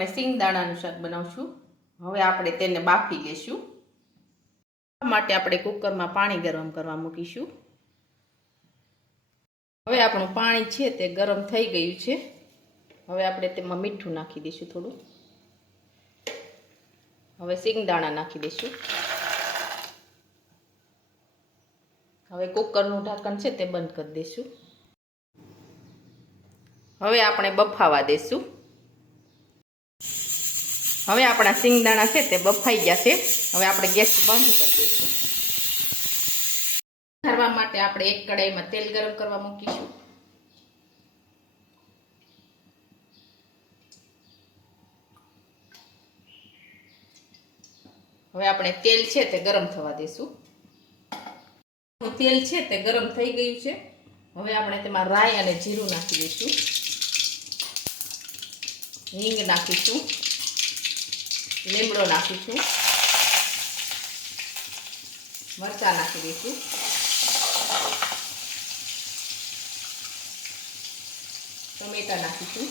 આપણે સિંગદાણાનું શાક બનાવશું। હવે આપણે તેને બાફી લેશું। આ માટે આપણે કુકરમાં પાણી ગરમ કરવા મૂકીશું। હવે આપણું પાણી છે તે ગરમ થઈ ગયું છે। હવે આપણે તેમાં મીઠું નાખી દઈશું થોડું। હવે સિંગદાણા નાખી દઈશું। હવે કુકરનું ઢાંકણ છે તે બંધ કરી દઈશું। હવે આપણે બફાવા દઈશું। હવે આપણા સિંગદાણા છે તે બફાઈ ગયા છે। હવે આપણે ગેસ બંધ કરી દઈશું। વઘારવા માટે આપણે એક કડાઈમાં તેલ ગરમ કરવા મૂકીશું। હવે આપણે તેલ છે તે ગરમ થવા દઈશું। તેલ છે તે ગરમ થઈ ગયું છે। હવે આપણે તેમાં રાઈ અને જીરું નાખી દઈશું। હિંગ નાખીશું। લીમડો નાખીશું। મરચાં નાખી દઈશું। ટમેટા નાખીશું।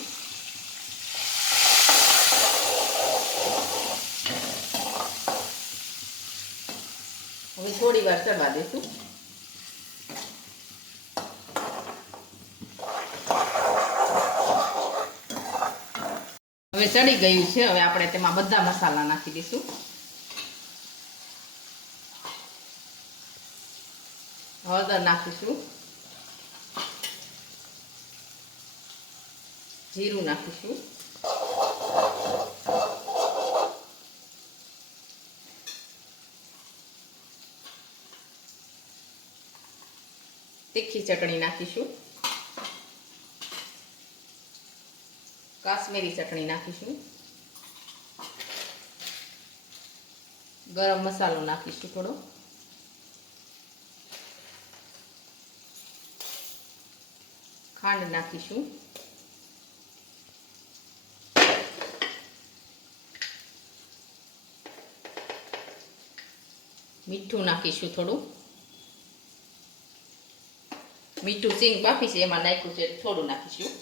હવે થોડી વાર ચડવા દઈશું। હવે ચડી ગયું છે। હવે આપણે તેમાં બધા મસાલા નાખી દઈશું। હળદર નાખીશું। જીરું નાખીશું। તીખી ચટણી નાખીશું। કાશ્મીરી ચટણી નાખીશું। ગરમ મસાલો નાખીશું થોડો। ખાંડ નાખીશું। મીઠું નાખીશું થોડું। મીઠું સિંગ બાફી છે એમાં નાખ્યું છે થોડું નાખીશું।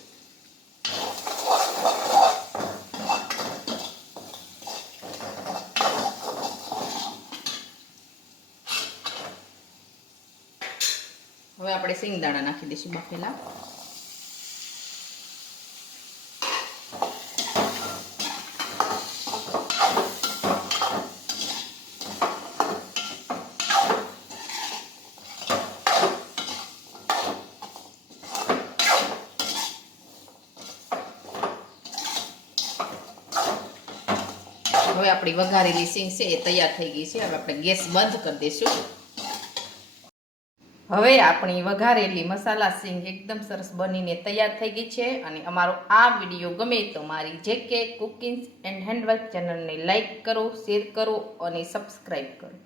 હવે આપણે સિંગદાણા નાખી દઈશું બાફેલા। હવે આપણી વઘારેલી સિંગ છે એ તૈયાર થઈ ગઈ છે। હવે આપણે ગેસ બંધ કરી દઈશું। હવે આપણી વઘારેલી મસાલા સિંગ એકદમ સરસ બનીને તૈયાર થઈ ગઈ છે। અને અમારો આ વિડીયો ગમે તો મારી JK કુકિંગ એન્ડ હેન્ડવર્ક ચેનલને લાઈક કરો, શેર કરો અને સબસ્ક્રાઈબ કરો।